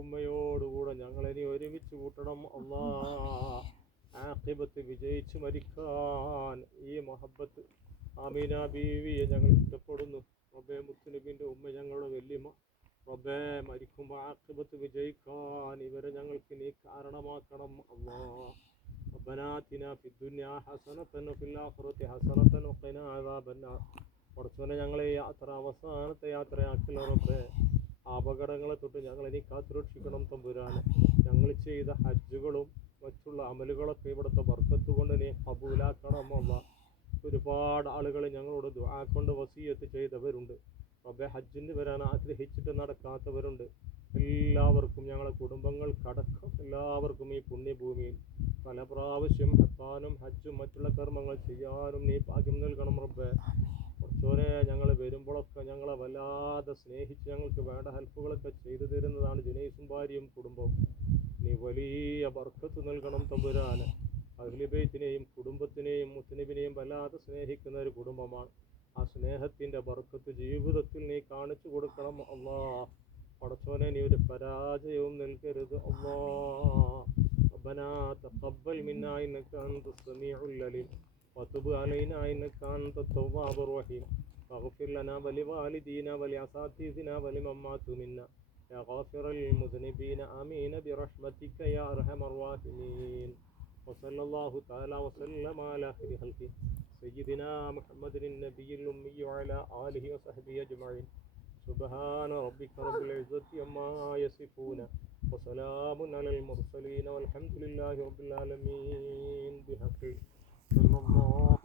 ഉമ്മയോടുകൂടെ ഞങ്ങളെ നീ ഒരുമിച്ച് കൂട്ടണം അല്ലാ. ആഖിബത്ത് വിജയിച്ച് മരിക്കാൻ ഈ മഹബത്ത് ആമീന ബീവിയെ ഞങ്ങൾ ഇഷ്ടപ്പെടുന്നു. റബ്ബേ മുത്തുനബിൻ്റെ ഉമ്മ ഞങ്ങളുടെ വല്യമ്മ, റബ്ബേ മരിക്കുമ്പോൾ ആഖിബത്ത് വിജയിക്കാൻ ഇവരെ ഞങ്ങൾക്ക് നീ കാരണമാക്കണം അല്ലാ. ربنا آتنا في الدنيا حسنة وفي الآخرة حسنة وقنا عذاب النار. പടച്ചോനെ ഞങ്ങളെ യാത്ര അവസാനത്തെ യാത്രയാക്കൽ റബ്ബേ. അപകടങ്ങളെ തൊട്ട് ഞങ്ങളെ നീ കാത്തുരക്ഷിക്കണം തമ്പുരാനെ. ഞങ്ങൾ ചെയ്ത ഹജ്ജുകളും മറ്റുള്ള അമലുകളൊക്കെ ഇവിടുത്തെ ബർക്കത്ത് കൊണ്ട് നീ കബൂലാക്കണം അല്ലാ. ഒരുപാട് ആളുകൾ ഞങ്ങളോട് ദുആ കൊണ്ട് വസിയത്ത് ചെയ്തവരുണ്ട് റബ്ബേ. ഹജ്ജിന് വരാൻ ആഗ്രഹിച്ചിട്ട് നടക്കാത്തവരുണ്ട്. എല്ലാവർക്കും ഞങ്ങളെ കുടുംബങ്ങൾക്കടക്കം എല്ലാവർക്കും ഈ പുണ്യഭൂമിയിൽ പല പ്രാവശ്യം എത്താനും ഹജ്ജും മറ്റുള്ള കർമ്മങ്ങൾ ചെയ്യാനും നീ ഭാഗ്യം നൽകണം റബ്ബേ. കുറച്ചോരെ ഞങ്ങൾ വരുമ്പോഴൊക്കെ ഞങ്ങളെ വല്ലാതെ സ്നേഹിച്ച് ഞങ്ങൾക്ക് വേണ്ട ഹെൽപ്പുകളൊക്കെ ചെയ്തു തരുന്നതാണ് ജുനൈസും ഭാര്യയും കുടുംബവും. നീ വലിയ ബർക്കത്ത് നൽകണം തമ്പുരാന്. അഹ്ലു ബൈത്തിനെയും കുടുംബത്തിനെയും മുസ്ലിമിനെയും വല്ലാതെ സ്നേഹിക്കുന്ന ഒരു കുടുംബമാണ്. ആ സ്നേഹത്തിൻ്റെ ബർക്കത്ത് ജീവിതത്തിൽ നീ കാണിച്ചു കൊടുക്കണം അല്ലാ. പടച്ചോനെ നീ ഒരു പരാജയവും നൽകരുത് അല്ലാ. ربنا تقبل منا إنك أنت السميع العليم وتب علينا إنك أنت التواب الرحيم واغفر لنا ولوالدينا ولأساتذتنا ولمن ماتوا منا يا غافر المذنبين آمين برحمتك يا أرحم الراحمين. وصلى الله تعالى وسلم على خير خلقه سيدنا محمد النبي الأمي وعلى آله وصحبه أجمعين. سبحان ربك رب العزة عما يصفون وسلام على المرسلين والحمد لله رب العالمين. بحق صلى الله